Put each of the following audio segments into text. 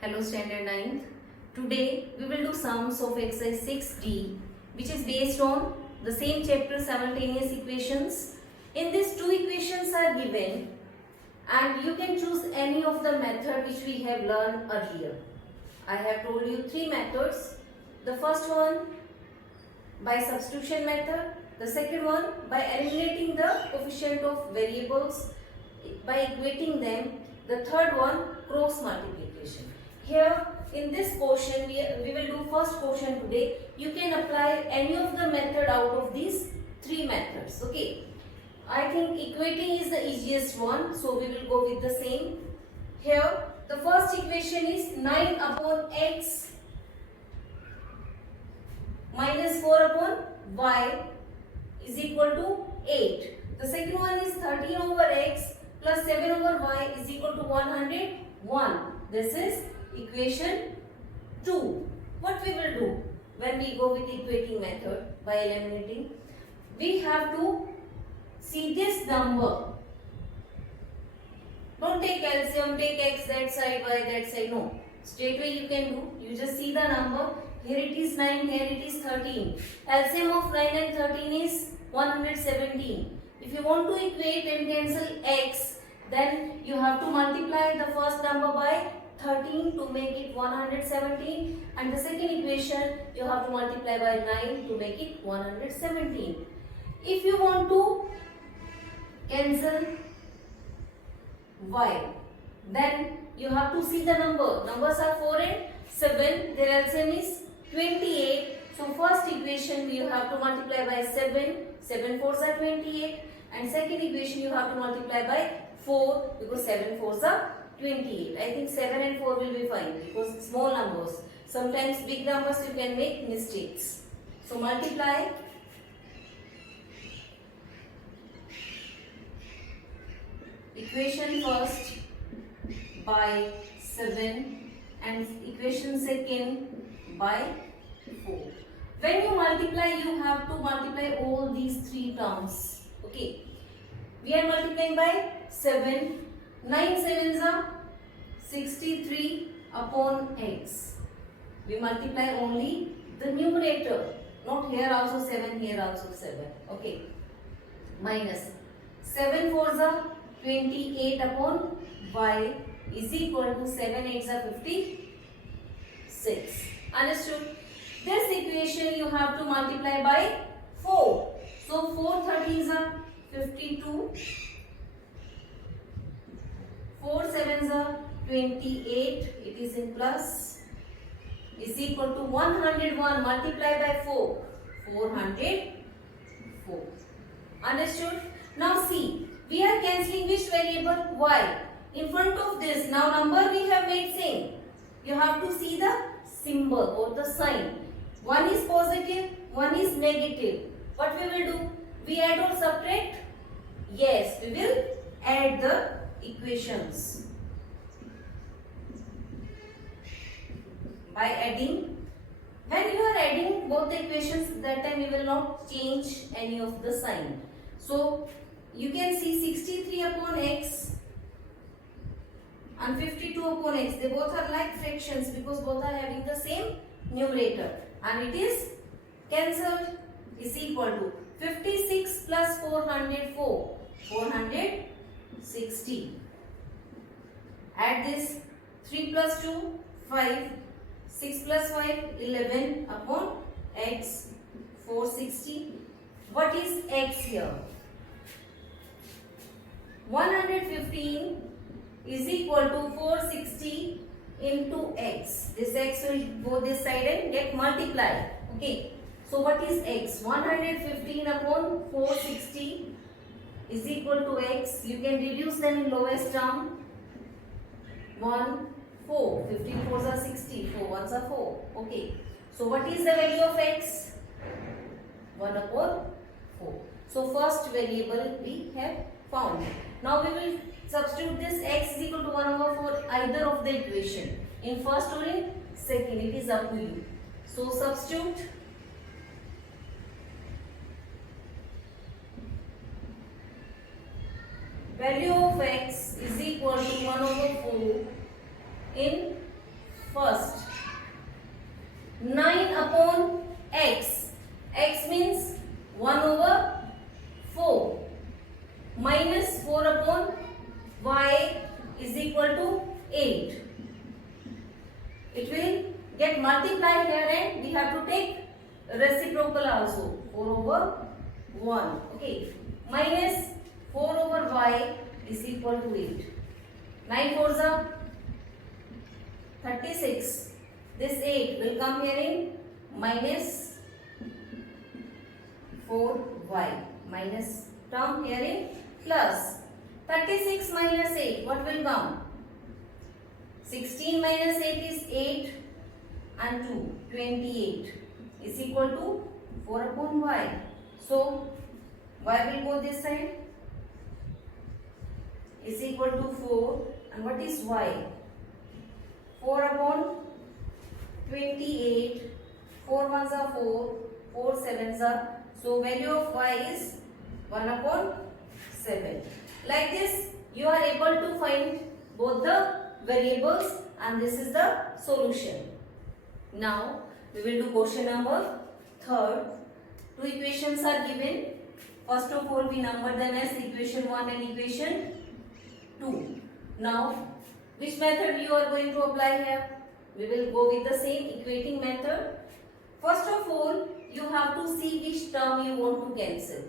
Hello Standard 9th. Today we will do sums of exercise 6D, which is based on the same chapter simultaneous equations. In this, two equations are given and you can choose any of the method which we have learned earlier. I have told you three methods. The first one by substitution method, the second one by eliminating the coefficient of variables by equating them, the third one cross multiplication. Here in this portion we will do first portion today. You can apply any of the method out of these three methods. Okay, I think equating is the easiest one, so we will go with the same. Here the first equation is 9 upon x minus 4 upon y is equal to 8. The second one is 13 over x plus 7 over y is equal to 101. This is equation 2. What we will do when we go with equating method by eliminating? We have to see this number. Don't take LCM, take x that side, y that side. No. Straight away you can do. You just see the number. Here it is 9, here it is 13. LCM of 9 and 13 is 117. If you want to equate and cancel x, then you have to multiply the first number by 13 to make it 117, and the second equation you have to multiply by 9 to make it 117. If you want to cancel y, then you have to see the number. Numbers are 4 and 7. Their LCM is 28. So first equation you have to multiply by 7. 7 fours are 28. And second equation you have to multiply by 4 because 7 fours are 28. I think 7 and 4 will be fine because small numbers. Sometimes big numbers you can make mistakes. So multiply equation first by 7 and equation second by 4. When you multiply, you have to multiply all these three terms. Okay. We are multiplying by 7. 9 sevens are 63 upon x. We multiply only the numerator. Not here also 7, here also 7. Okay. Minus 7 fours are 28 upon y is equal to 7 8s are 56. Understood? This equation you have to multiply by 4. So 4 30s are 52. 4 7s are 28. It is in plus. Is equal to 101 multiplied by 4. 404. Understood? Now see. We are cancelling which variable? Y. In front of this, now number we have made same. You have to see the symbol or the sign. One is positive, one is negative. What we will do? We add or subtract? Yes, we will add the equations. By adding, when you are adding both the equations, that time you will not change any of the sign. So, you can see 63 upon x and 52 upon x. They both are like fractions because both are having the same numerator. And it is cancelled is equal to 56 plus 404. 460. Add this 3 plus 2, 5. 6 plus 5, 11 upon x 460. What is x here? 115 is equal to 460 into x. This x will go this side and get multiplied. Okay. So what is x? 115 upon 460 is equal to x. You can reduce them in lowest term. 1, 4. 15 fours are 60. 4 ones are 4. Okay. So what is the value of x? 1 upon 4. So first variable we have found. Now we will substitute this x is equal to 1 over 4 either of the equation. In first or in second, it is up to you. So substitute value of x is equal to 1 over 4 in First, 9 upon x. X means 1 over 4 minus 4 upon y is equal to 8. It will get multiplied here and we have to take reciprocal also. 4 over 1. Okay. Minus 4 over y is equal to 8. 9 fours are 36. This 8 will come here in minus 4y. Minus term here in plus. 36 minus 8. What will come? 16 minus 8 is 8 and 2. 28 is equal to 4 upon y. So, y will go this side. Is equal to 4. And what is y? 4 upon 28. 4 ones are 4. 4 sevens are. So, value of y is 1 upon 7. Like this, you are able to find both the variables and this is the solution. Now, we will do question number 3rd. Two equations are given. First of all, we number them as equation 1 and equation 2. Now, which method you are going to apply here? We will go with the same equating method. First of all, you have to see which term you want to cancel.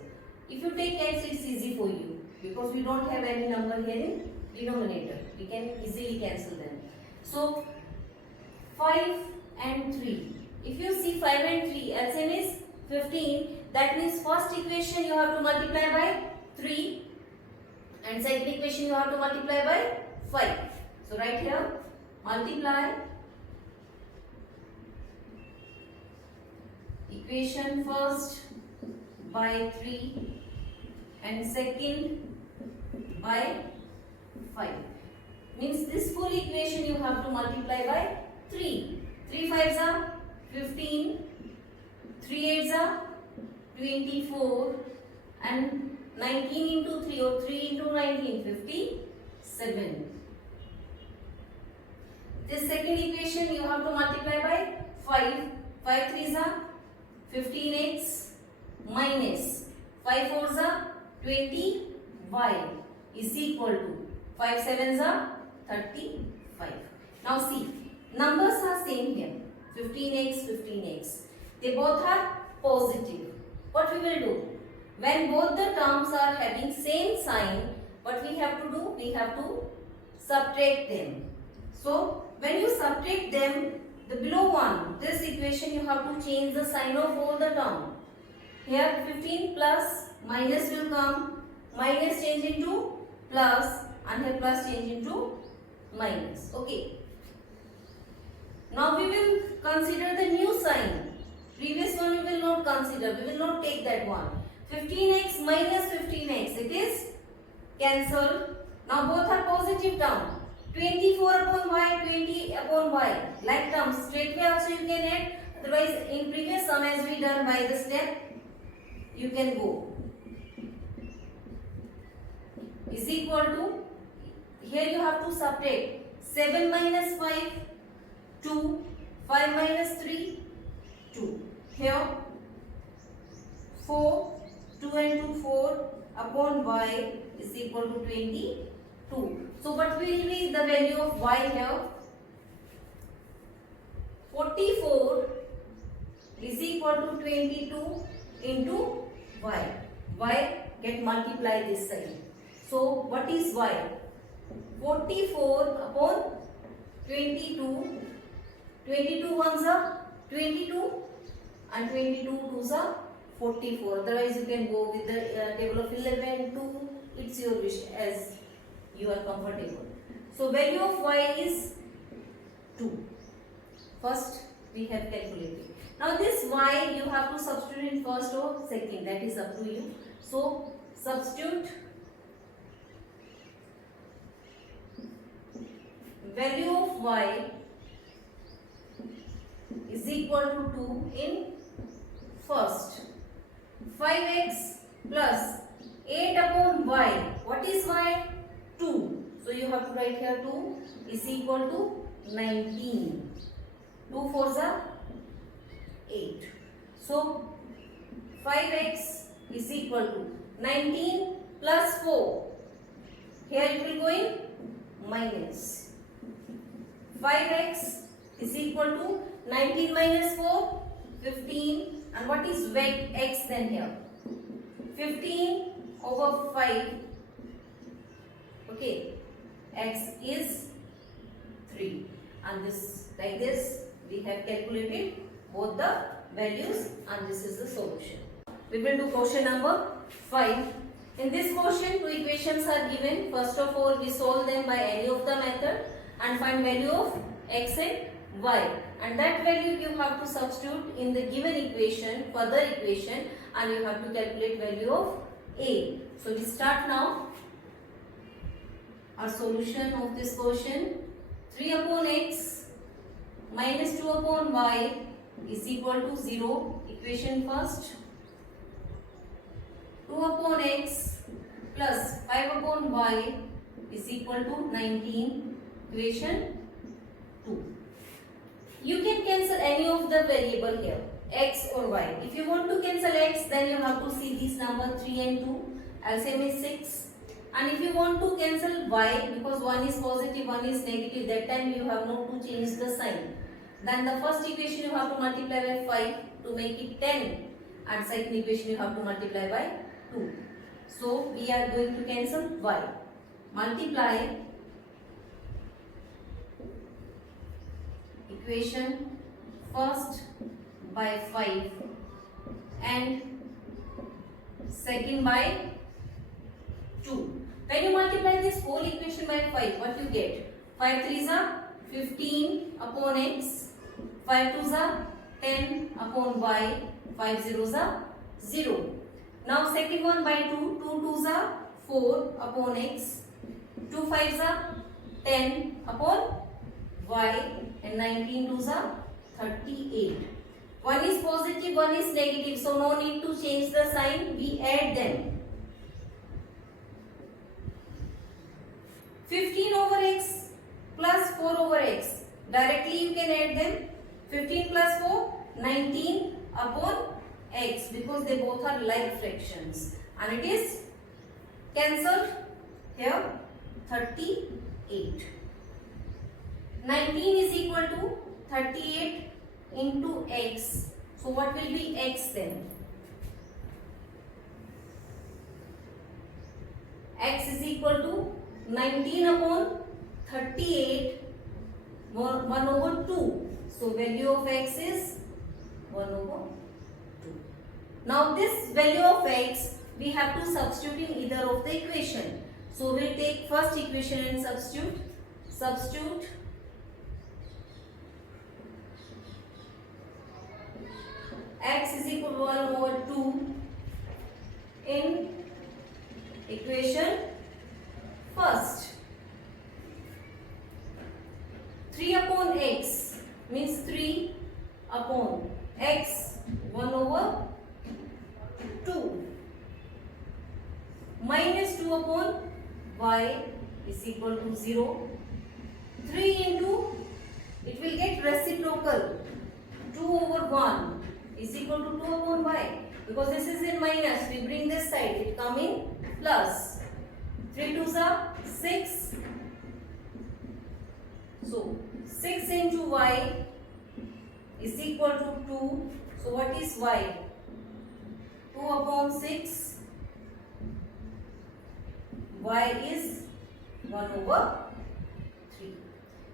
If you take x, it's easy for you because we don't have any number here in denominator. We can easily cancel them. So, 5 and 3. If you see 5 and 3, LCM is 15. That means first equation you have to multiply by 3 and second equation you have to multiply by 5. So, right here, multiply equation first by 3 and second by 5. Means this full equation you have to multiply by 3. 3 5s are 15, 3 8s are 24 and 19 into 3 or 3 into 19, 57. This second equation you have to multiply by 5. 5 3s are 15x minus 5 4s are 20y is equal to 5 7s are 35. Now see, numbers are same here, 15x, 15x. They both are positive. What we will do? When both the terms are having same sign, what we have to do? We have to subtract them. So, when you subtract them, the below one, this equation you have to change the sign of all the term. Here 15 plus minus will come, minus change into plus and here plus change into minus. Okay. Now we will consider the new sign. Previous one we will not consider. We will not take that one. 15x minus 15x. It is cancelled. Now both are positive term. 24 upon y, 20 upon y. Like terms. Straightway also you can add. Otherwise in previous sum as we done by the step, you can go. Is equal to, here you have to subtract 7 minus 5, 2, 5 minus 3, 2. Here 4, 2 and 2, 4 upon y is equal to 22. So what will be the value of y here? 44 is equal to 22 into y. Y get multiplied this side. So what is y? 44 upon 22. 22 ones are 22 and 22 twos are 44. Otherwise you can go with the table of 11, 2. It's your wish as you are comfortable. So value of y is 2. First we have calculated. Now this y you have to substitute in first or second, that is up to you. So substitute value of y is equal to 2 in first. 5x plus 8 upon y. What is y? 2. So you have to write here 2 is equal to 19. 2 fours are 8. So 5x is equal to 19 plus 4. Here it will go in minus. 5x is equal to 19 minus 4, 15. And what is x then here? 15 over 5. Okay. X is 3. And this, like this, we have calculated both the values and this is the solution. We will do question number 5. In this question, two equations are given. First of all, we solve them by any of the method and find value of x and y. And that value you have to substitute in the given equation, further equation, and you have to calculate value of a. So we start now. Our solution of this question: 3 upon x minus 2 upon y is equal to 0. Equation first. 2 upon x plus 5 upon y is equal to 19. Equation 2. You can cancel any of the variable here, x or y. If you want to cancel x, then you have to see this number 3 and 2. LCM is 6. And if you want to cancel y, because one is positive, one is negative, that time you have not to change the sign. Then the first equation you have to multiply by 5 to make it 10. And second equation you have to multiply by 2. So we are going to cancel y. Multiply equation first by 5 and second by 2. When you multiply this whole equation by 5, what you get? 5 3s are 15 upon x, 5 2s are 10 upon y, 5 0s are 0. Now second one by 2, 2 2s are 4 upon x, 2 5s are 10 upon y, and 19 2s are 38. One is positive, one is negative, so no need to change the sign, we add them. 15 over x plus 4 over x. Directly you can add them. 15 plus 4, 19 upon x, because they both are like fractions. And it is cancelled here, 38. 19 is equal to 38 into x. So what will be x then? X is equal to 19 upon 38, 1 over 2. So value of x is 1 over 2. Now this value of x we have to substitute in either of the equation. So we will take first equation and substitute. Substitute x is equal to 1 over 2 in equation first. 3 upon x means 3 upon x, 1 over 2, minus 2 upon y is equal to 0. 3 into, it will get reciprocal, 2 over 1 is equal to 2 upon y, because this is in minus, we bring this side, it come in plus. 3 2s are 6. So 6 into y is equal to 2. So what is y? 2 upon 6. Y is 1 over 3.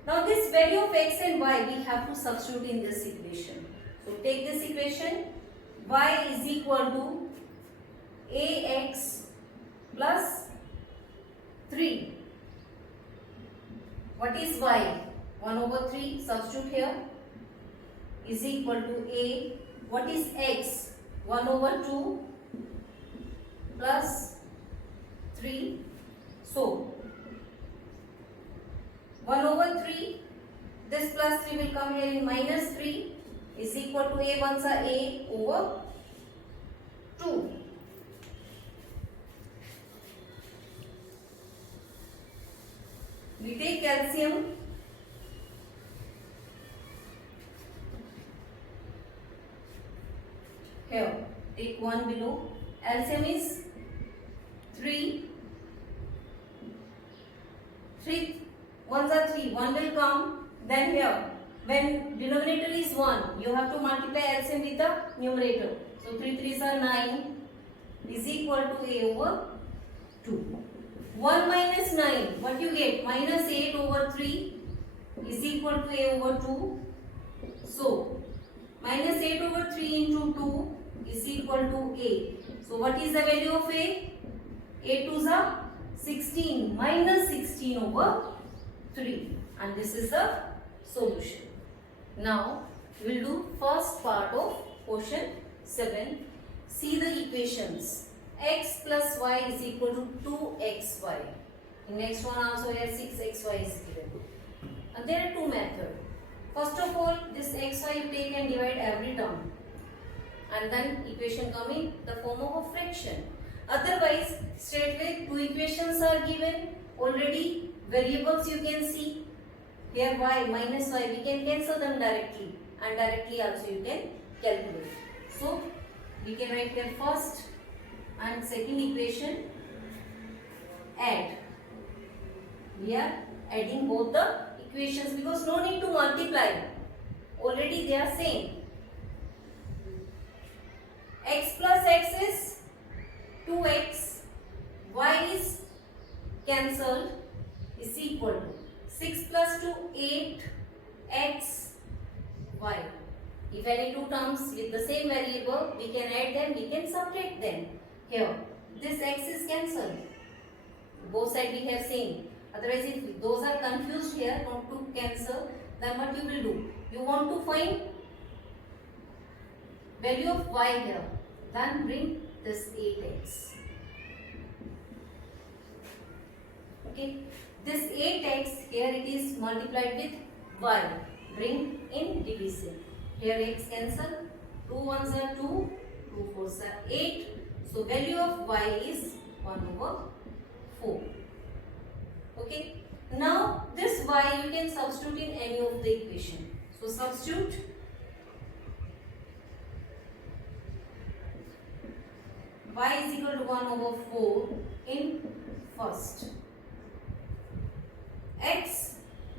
Now this value of x and y we have to substitute in this equation. So take this equation. Y is equal to ax plus 3. What is y? 1 over 3, substitute here, is equal to a. What is x? 1 over 2 plus 3. So 1 over 3, this plus 3 will come here in minus 3, is equal to a ones are a over 2. We take LCM. here take 1 below. LCM is 3. 3 ones are 3. 1 will come. Then here when denominator is 1, you have to multiply LCM with the numerator. So 3 3s are 9 is equal to a over 2. 1 minus 9, what you get? Minus 8 over 3 is equal to a over 2. So minus 8 over 3 into 2 is equal to 8. So what is the value of a? 8 2s are 16 minus 16 over 3, and this is the solution. Now we will do first part of question 7. See the equations. X plus y is equal to 2xy. In next one also here 6xy is given. And there are two methods. First of all, this xy you take and divide every term, and then equation come in the form of a fraction. Otherwise, straightway two equations are given. Already variables you can see. Here y minus y, we can cancel them directly, and directly also you can calculate. So we can write here first and second equation. Add. We are adding both the equations because no need to multiply. Already they are same. X plus x is 2x. Y is cancelled is equal to 6 plus 2 8 x y. If any two terms with the same variable, we can add them, we can subtract them. Here, this x is cancelled. Both sides we have seen. Otherwise, if those are confused here, not to cancel, then what you will do? You want to find value of y here. Then bring this 8x. Okay. This 8x here it is multiplied with y. Bring in division. Here x cancel. 2 ones are 2. 2 fours are 8. So value of y is 1 over 4. Okay. Now this y you can substitute in any of the equation. So substitute. Y is equal to 1 over 4 in first. X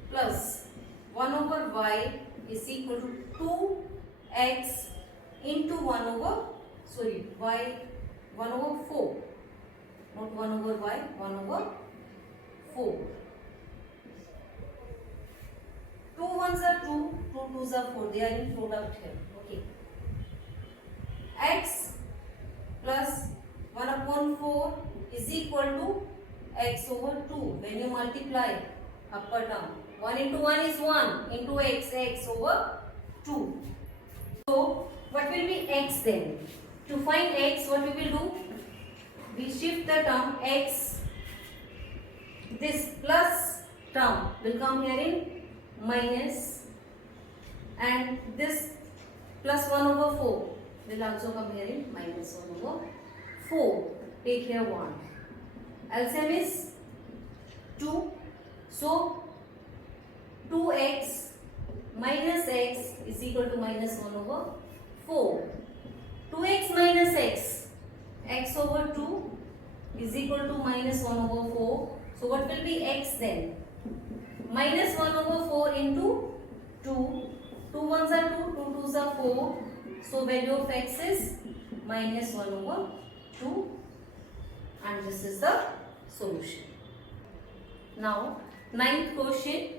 plus 1 over y is equal to 2x into 1 over, y 1 over 4. Not 1 over y, 1 over 4. 2 ones are 2, 2 twos are 4. They are in product here. Okay. X plus 1 upon 4 is equal to x over 2. When you multiply upper term, 1 into 1 is 1 into x over 2. So what will be x then? To find x, what we will do? We shift the term x. This plus term will come here in minus, and this plus 1 over 4 will also come here in minus 1 over 4. Take here 1. LCM is 2. So 2x minus x is equal to minus 1 over 4. 2x minus x over 2 is equal to minus 1 over 4. So what will be x then? Minus 1 over 4 into 2. 2 ones are 2, 2 twos are 4. So value of x is minus 1 over 2, and this is the solution. Now 9th question.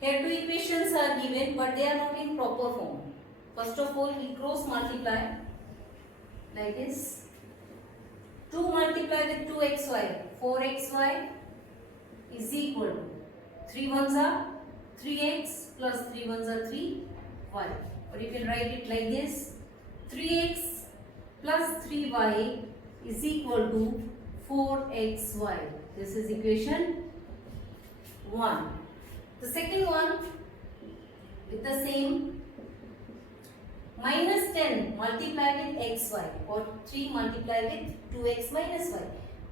Here two equations are given, but they are not in proper form. First of all, we cross multiply like this. 2 multiply with 2xy, 4xy is equal to 3 ones are 3x plus 3 ones are 3y. Or you can write it like this. 3x plus 3y is equal to 4xy. This is equation 1. The second one with the same, minus 10 multiply with xy, or 3 multiply with 2x minus y.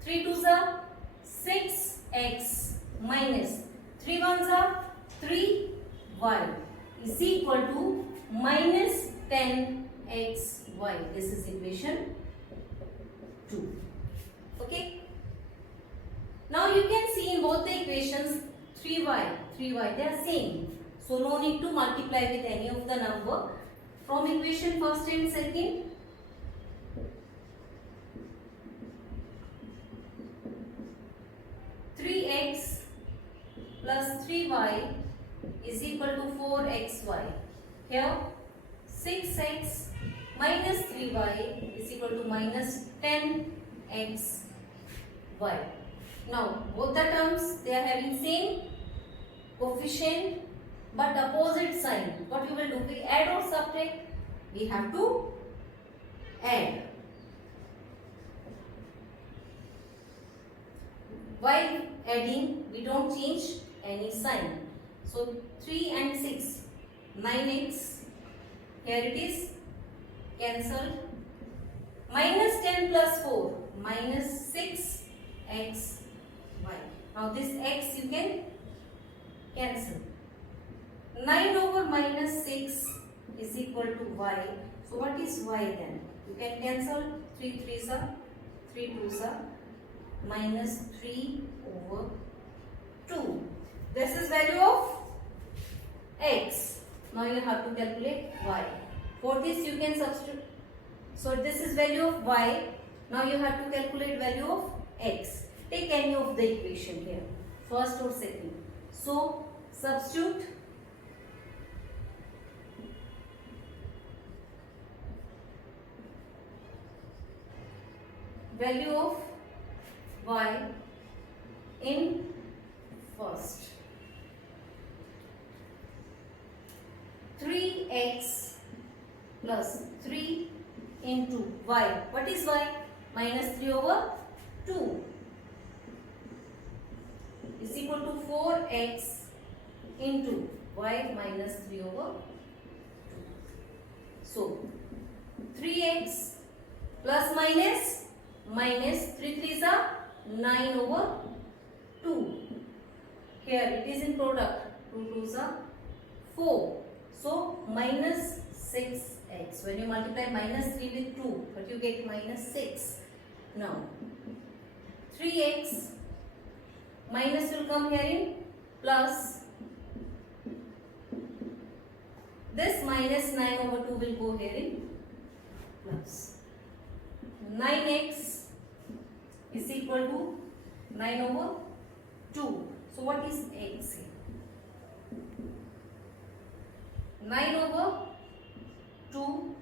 3 twos are 6x minus 3 ones are 3y is equal to minus 10xy. y. This is equation 2. Okay. Now you can see in both the equations 3y, they are same. So no need to multiply with any of the number. From equation first and second, x plus 3y is equal to 4xy. Here 6x minus 3y is equal to minus 10xy. Now both the terms, they are having same coefficient but opposite sign. What you will do? We add or subtract? We have to add. While adding, we don't change any sign. So 3 and 6, 9x, here it is, cancelled. Minus 10 plus 4, minus 6xy. Now this x you can cancel. 9 over minus 6 is equal to y. So what is y then? You can cancel 3 3s are, 3 2s are, minus 3 over 2. This is value of x. Now you have to calculate y. For this you can substitute. So this is value of y. Now you have to calculate value of x. Take any of the equation here, first or second. So substitute value of y in first. 3x plus 3 into y. What is y? Minus 3 over 2 is equal to 4x into y minus 3 over 2. So 3x plus minus 3 3s are 9 over 2. Here it is in product. 2 2s are 4. So minus 6x. When you multiply minus 3 with 2, but you get minus 6. Now 3x minus will come here in plus. This minus 9 over 2 will go here in plus. 9x is equal to 9 over 2. So what is x here? 9 over 2.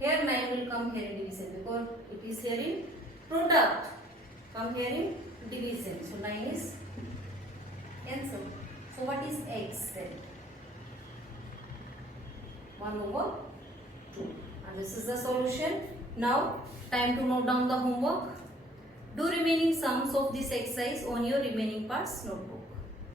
Here 9 will come here in division because it is here in product. Come here in division. So 9 is cancelled. So what is x then? 1 over 2. And this is the solution. Now time to note down the homework. Do remaining sums of this exercise on your remaining parts notebook.